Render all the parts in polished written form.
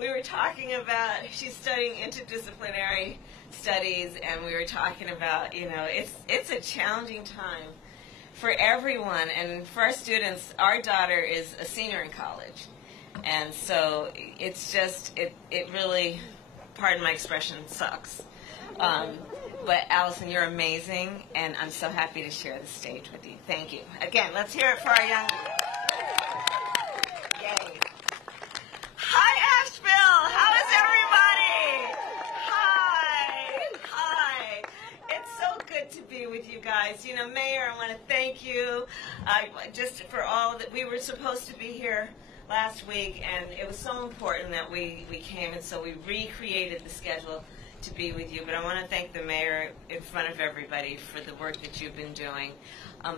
we were talking about, she's studying interdisciplinary studies, and we were talking about, you know, it's a challenging time for everyone, and for our students. Our daughter is a senior in college, and so it's just, it really, pardon my expression, sucks. But Allison, you're amazing, and I'm so happy to share the stage with you. Thank you. Again, let's hear it for our young... Yay. Hi, Asheville! How is everybody? Hi. It's so good to be with you guys. You know, Mayor, I want to thank you just for all that. We were supposed to be here last week, and it was so important that we came, and so we recreated the schedule to be with you. But I want to thank the mayor in front of everybody for the work that you've been doing,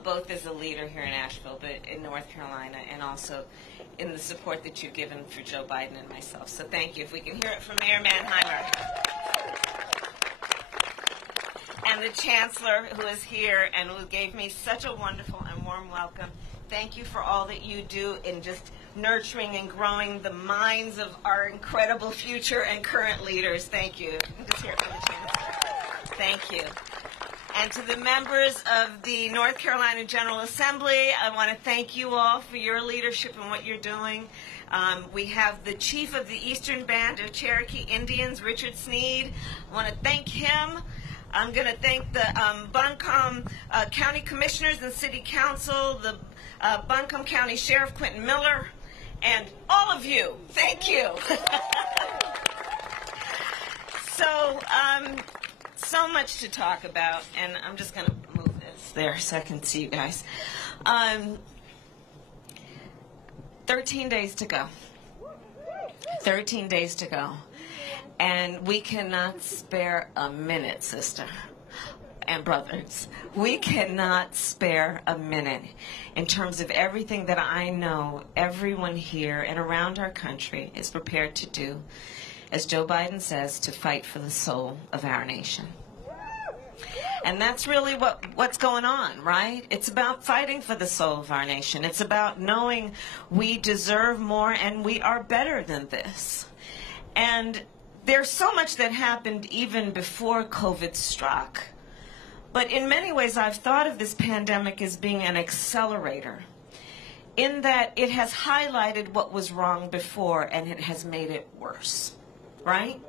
both as a leader here in Asheville, but in North Carolina, and also in the support that you've given for Joe Biden and myself. So thank you. If we can hear it from Mayor Manheimer. And the Chancellor, who is here and who gave me such a wonderful and warm welcome. Thank you for all that you do in just nurturing and growing the minds of our incredible future and current leaders. Thank you. Just hear it from the Chancellor. Thank you. And to the members of the North Carolina General Assembly, I want to thank you all for your leadership and what you're doing. We have the Chief of the Eastern Band of Cherokee Indians, Richard Sneed. I want to thank him. I'm going to thank the Buncombe County Commissioners and City Council, the Buncombe County Sheriff Quentin Miller, and all of you. Thank you. So much to talk about, and I'm just going to move this there so I can see you guys. 13 days to go. 13 days to go. And we cannot spare a minute, sister and brothers. We cannot spare a minute in terms of everything that I know everyone here and around our country is prepared to do, as Joe Biden says, to fight for the soul of our nation. And that's really what's going on, right? It's about fighting for the soul of our nation. It's about knowing we deserve more and we are better than this. And there's so much that happened even before COVID struck. But in many ways, I've thought of this pandemic as being an accelerator, in that it has highlighted what was wrong before and it has made it worse, right?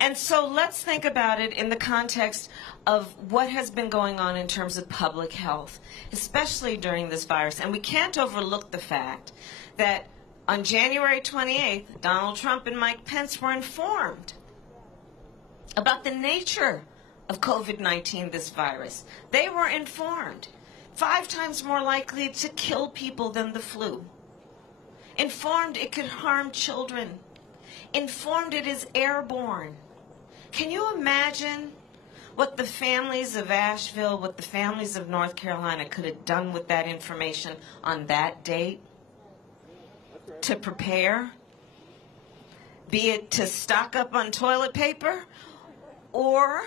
And so let's think about it in the context of what has been going on in terms of public health, especially during this virus. And we can't overlook the fact that on January 28th, Donald Trump and Mike Pence were informed about the nature of COVID-19, this virus. They were informed. 5 times more likely to kill people than the flu. Informed it could harm children. Informed it is airborne. Can you imagine what the families of Asheville, what the families of North Carolina could have done with that information on that date? To prepare, be it to stock up on toilet paper, or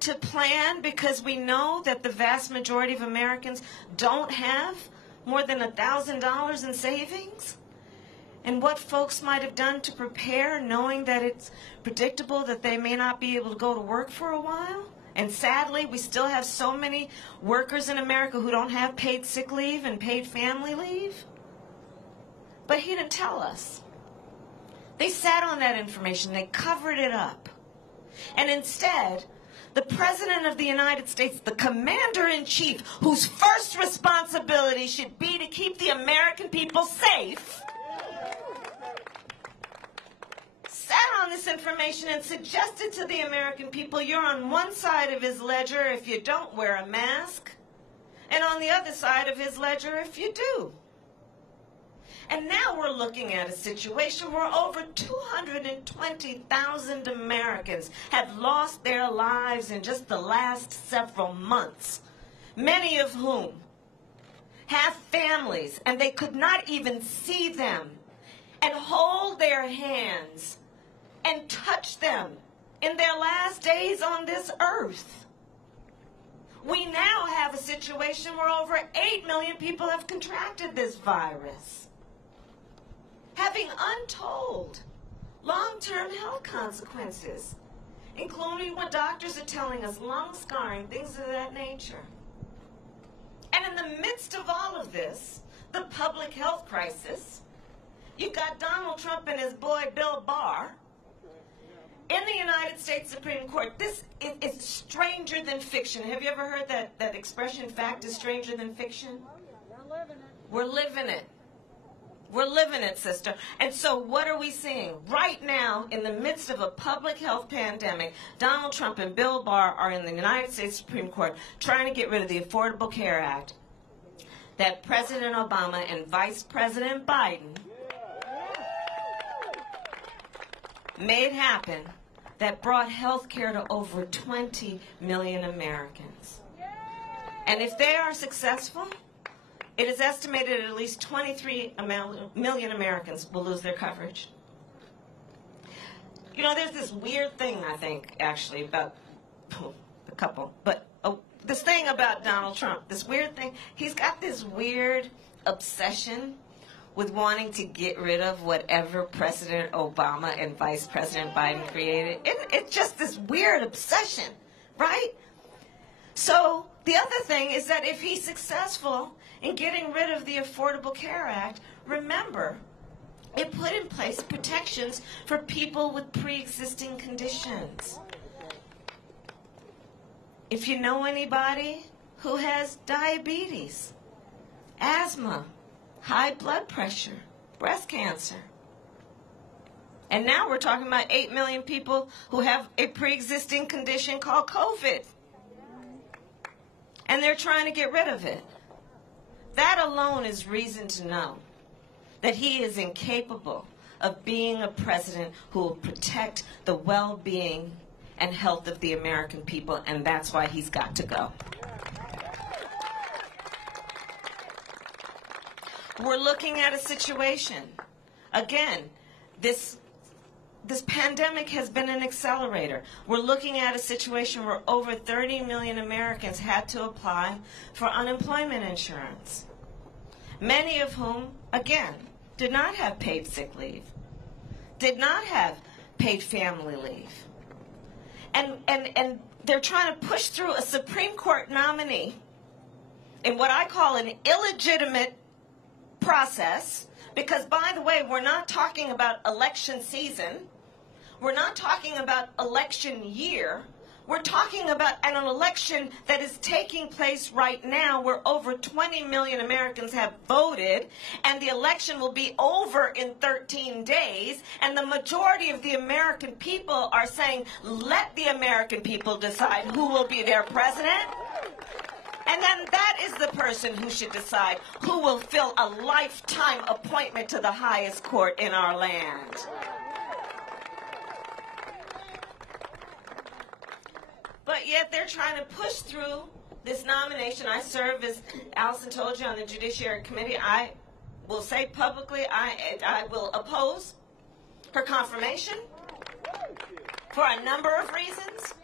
to plan, because we know that the vast majority of Americans don't have more than $1,000 in savings. And what folks might have done to prepare, knowing that it's predictable that they may not be able to go to work for a while. And sadly, we still have so many workers in America who don't have paid sick leave and paid family leave. But he didn't tell us. They sat on that information. They covered it up. And instead, the President of the United States, the Commander-in-Chief, whose first responsibility should be to keep the American people safe, sat on this information and suggested to the American people, you're on one side of his ledger if you don't wear a mask, and on the other side of his ledger if you do. And now we're looking at a situation where over 220,000 Americans have lost their lives in just the last several months, many of whom have families, and they could not even see them and hold their hands and touch them in their last days on this earth. We now have a situation where over 8 million people have contracted this virus, having untold long-term health consequences, including what doctors are telling us, lung scarring, things of that nature. And in the midst of all of this, the public health crisis, you've got Donald Trump and his boy Bill Barr in the United States Supreme Court. This is stranger than fiction. Have you ever heard that expression, fact is stranger than fiction? We're living it. We're living it, sister. And so what are we seeing? Right now, in the midst of a public health pandemic, Donald Trump and Bill Barr are in the United States Supreme Court trying to get rid of the Affordable Care Act that President Obama and Vice President Biden made happen, that brought health care to over 20 million Americans. And if they are successful, it is estimated at least 23 million Americans will lose their coverage. You know, there's this weird thing, I think, actually, about a couple, but this thing about Donald Trump, this weird thing, he's got this weird obsession with wanting to get rid of whatever President Obama and Vice President Biden created. It's just this weird obsession, right? So the other thing is that if he's successful in getting rid of the Affordable Care Act, remember, it put in place protections for people with pre-existing conditions. If you know anybody who has diabetes, asthma, high blood pressure, breast cancer, and now we're talking about 8 million people who have a pre-existing condition called COVID, and they're trying to get rid of it. That alone is reason to know that he is incapable of being a president who will protect the well-being and health of the American people, and that's why he's got to go. We're looking at a situation, again, this pandemic has been an accelerator. We're looking at a situation where over 30 million Americans had to apply for unemployment insurance, many of whom, again, did not have paid sick leave, did not have paid family leave. And they're trying to push through a Supreme Court nominee in what I call an illegitimate process, because, by the way, we're not talking about election season. We're not talking about election year. We're talking about an election that is taking place right now where over 20 million Americans have voted, and the election will be over in 13 days, and the majority of the American people are saying, let the American people decide who will be their president. And then that is the person who should decide who will fill a lifetime appointment to the highest court in our land. But yet they're trying to push through this nomination. I serve, as Allison told you, on the Judiciary Committee. I will say publicly I will oppose her confirmation for a number of reasons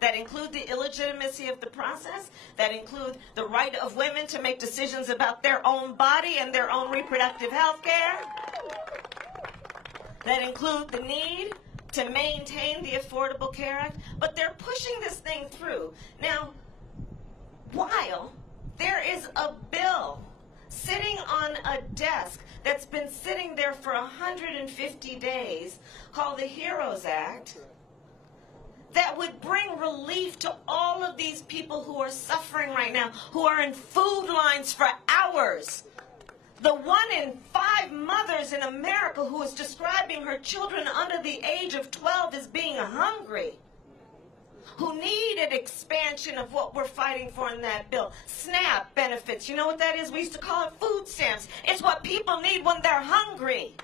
that include the illegitimacy of the process, that include the right of women to make decisions about their own body and their own reproductive health care, that include the need to maintain the Affordable Care Act, but they're pushing this thing through. Now, while there is a bill sitting on a desk that's been sitting there for 150 days called the HEROES Act, that would bring relief to all of these people who are suffering right now, who are in food lines for hours. The 1 in 5 mothers in America who is describing her children under the age of 12 as being hungry, who need an expansion of what we're fighting for in that bill. SNAP benefits, you know what that is? We used to call it food stamps. It's what people need when they're hungry.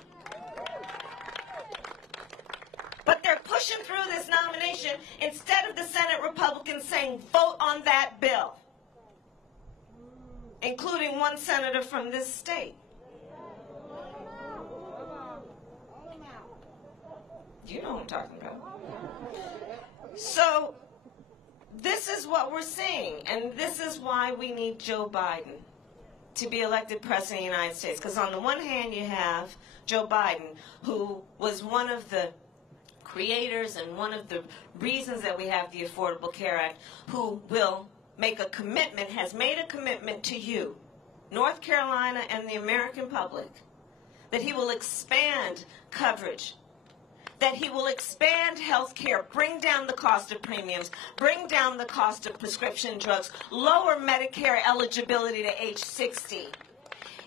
But they're pushing through this nomination instead of the Senate Republicans saying, vote on that bill, including one senator from this state. You know what I'm talking about. So this is what we're seeing, and this is why we need Joe Biden to be elected president of the United States. Because on the one hand, you have Joe Biden, who was one of the creators and one of the reasons that we have the Affordable Care Act, who will make a commitment, has made a commitment to you, North Carolina and the American public, that he will expand coverage, that he will expand health care, bring down the cost of premiums, bring down the cost of prescription drugs, lower Medicare eligibility to age 60.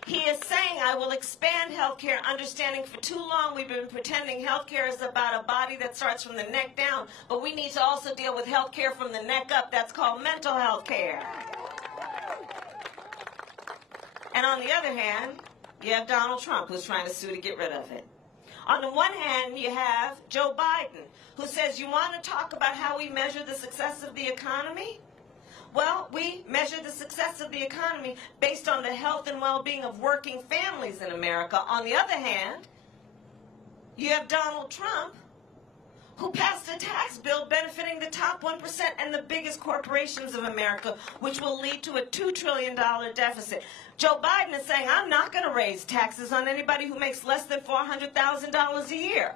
He is saying, I will expand health care, understanding for too long we've been pretending health care is about a body that starts from the neck down, but we need to also deal with health care from the neck up. That's called mental health care. And on the other hand, you have Donald Trump, who's trying to sue to get rid of it. On the one hand, you have Joe Biden, who says, you want to talk about how we measure the success of the economy? Well, we measure the success of the economy based on the health and well-being of working families in America. On the other hand, you have Donald Trump, who passed a tax bill benefiting the top 1% and the biggest corporations of America, which will lead to a $2 trillion deficit. Joe Biden is saying, I'm not going to raise taxes on anybody who makes less than $400,000 a year.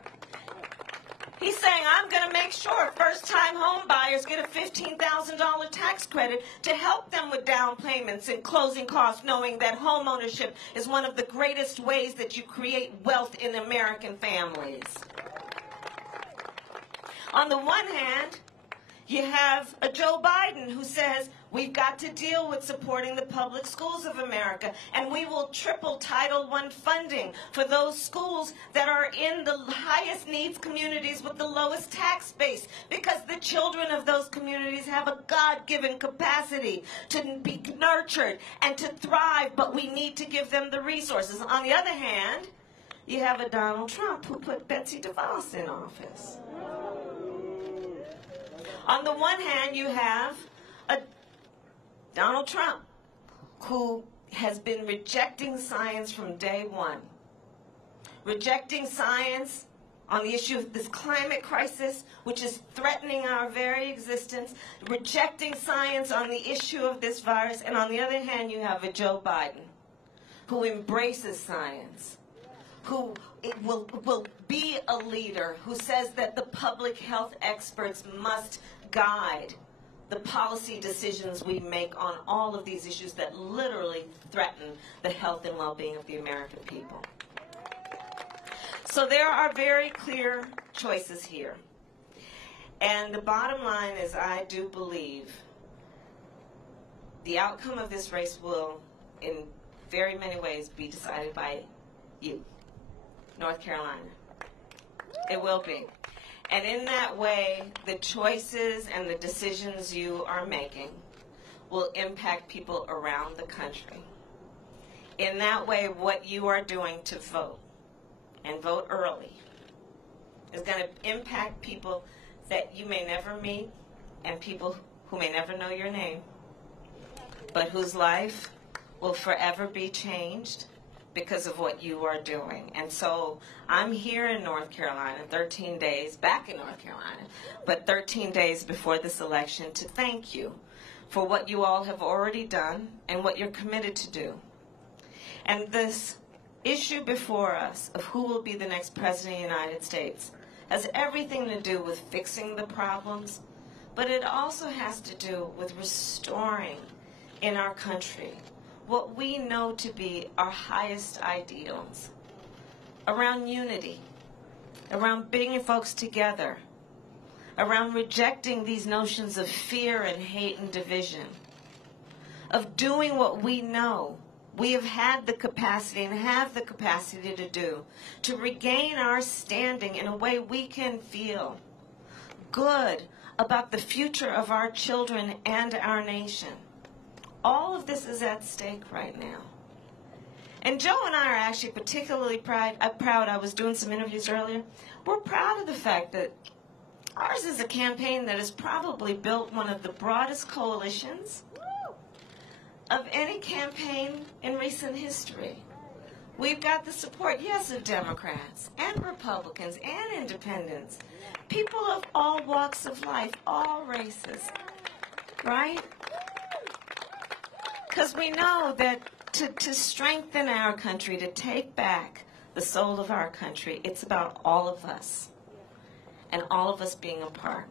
He's saying, I'm going to make sure first-time home buyers get a $15,000 tax credit to help them with down payments and closing costs, knowing that home ownership is one of the greatest ways that you create wealth in American families. On the one hand, you have a Joe Biden who says, we've got to deal with supporting the public schools of America, and we will triple Title I funding for those schools that are in the highest needs communities with the lowest tax base, because the children of those communities have a God-given capacity to be nurtured and to thrive, but we need to give them the resources. On the other hand, you have a Donald Trump who put Betsy DeVos in office. On the one hand, you have a Donald Trump who has been rejecting science from day one, rejecting science on the issue of this climate crisis, which is threatening our very existence, rejecting science on the issue of this virus. And on the other hand, you have a Joe Biden who embraces science, who will be a leader, who says that the public health experts must guide the policy decisions we make on all of these issues that literally threaten the health and well-being of the American people. So there are very clear choices here. And the bottom line is, I do believe the outcome of this race will, in very many ways, be decided by you, North Carolina. It will be. And in that way, the choices and the decisions you are making will impact people around the country. In that way, what you are doing to vote, and vote early, is going to impact people that you may never meet and people who may never know your name, but whose life will forever be changed because of what you are doing. And so I'm here in North Carolina, 13 days, back in North Carolina, but 13 days before this election to thank you for what you all have already done and what you're committed to do. And this issue before us of who will be the next president of the United States has everything to do with fixing the problems, but it also has to do with restoring in our country what we know to be our highest ideals, around unity, around bringing folks together, around rejecting these notions of fear and hate and division, of doing what we know we have had the capacity and have the capacity to do, to regain our standing in a way we can feel good about the future of our children and our nation. All of this is at stake right now. And Joe and I are actually particularly proud. I was doing some interviews earlier. We're proud of the fact that ours is a campaign that has probably built one of the broadest coalitions of any campaign in recent history. We've got the support, yes, of Democrats and Republicans and independents, people of all walks of life, all races, right? Because we know that to strengthen our country, to take back the soul of our country, it's about all of us and all of us being a part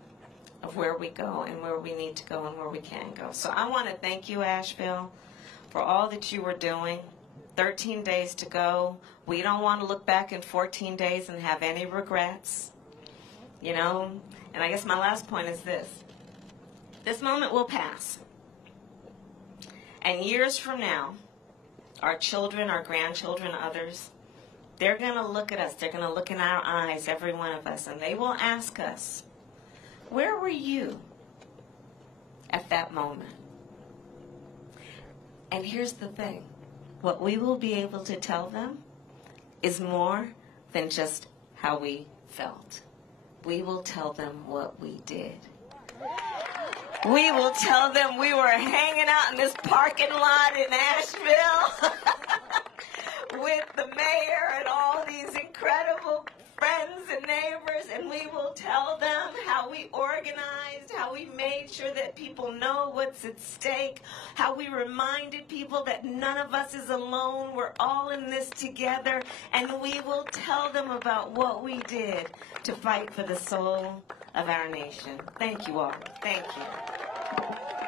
of where we go and where we need to go and where we can go. So I want to thank you, Asheville, for all that you were doing. 13 days to go. We don't want to look back in 14 days and have any regrets, you know. And I guess my last point is this. This moment will pass. And years from now, our children, our grandchildren, others, they're going to look at us. They're going to look in our eyes, every one of us, and they will ask us, where were you at that moment? And here's the thing. What we will be able to tell them is more than just how we felt. We will tell them what we did. We will tell them we were hanging out in this parking lot in Asheville with the mayor and all these incredible friends and neighbors, and we will tell them how we organized, how we made sure that people know what's at stake, how we reminded people that none of us is alone, we're all in this together, and we will tell them about what we did to fight for the soul of our nation. Thank you all. Thank you.